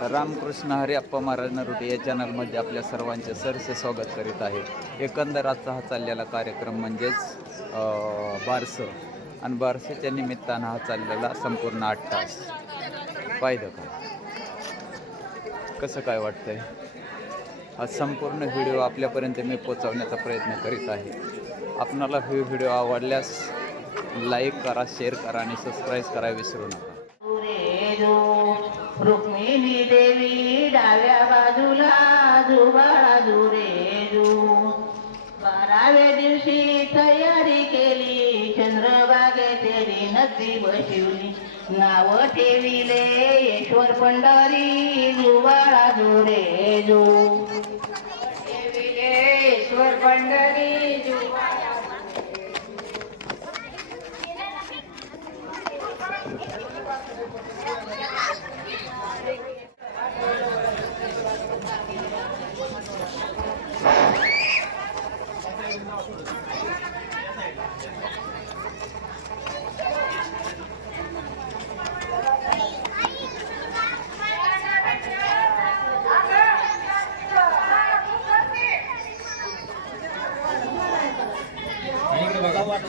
रामकृष्ण हरी अप्पा महाराज नरोटे या चॅनलमध्ये आपल्या सर्वांचे सरसे स्वागत करीत आहे. एकंदर आजचा हा चाललेला कार्यक्रम म्हणजेच बारसं. आणि बारसेच्या निमित्तानं हा चाललेला संपूर्ण आठ तास. पाहिलं का कसं काय वाटतंय? हा संपूर्ण व्हिडिओ आपल्यापर्यंत मी पोचवण्याचा प्रयत्न करीत आहे. आपणाला हे व्हिडिओ आवडल्यास लाईक करा शेअर करा आणि सबस्क्राईब करा विसरू नका. रुक्मिणी देवी डाव्या बाजूला जुबाळा जुरेजू बाराव्या दिवशी तयारी केली चंद्रबागेतेरी नदी बशिवली नाव ठेविले ईश्वर पंढरी जुबाळा जुरेजू ठेविले ईश्वर पंढरी जुबाळा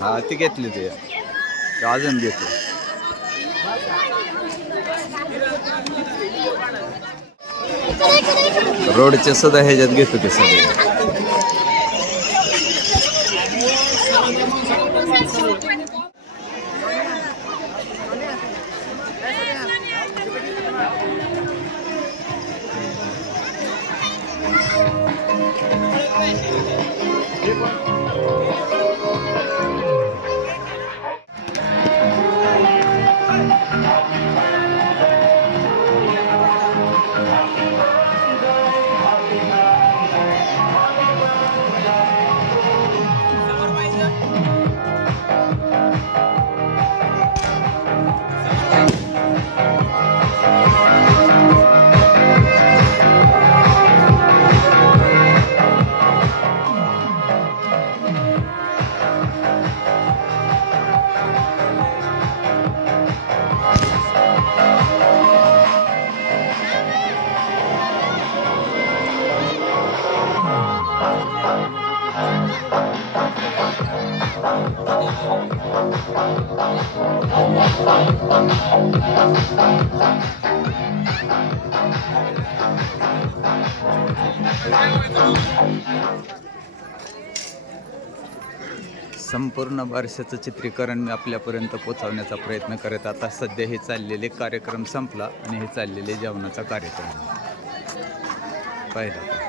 हा ती घेतली ते. अजून घेतो रोडचे सुद्धा ह्याच्यात घेतो ते सगळे. संपूर्ण बारशाचं चित्रीकरण मी आपल्यापर्यंत पोहोचवण्याचा प्रयत्न करत आता सध्या हे चाललेले कार्यक्रम संपला आणि हे चाललेले जेवणाचा कार्यक्रम. पाहिला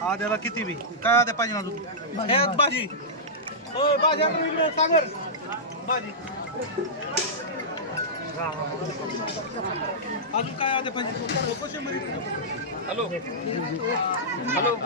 आद्याला किती बी? काय आद्या पाहिजे ना अजून? हे भाजी. होय भाजी सागर भाजी. अजून काय आद्या पाहिजे? कोशिंबीर. हॅलो. हॅलो.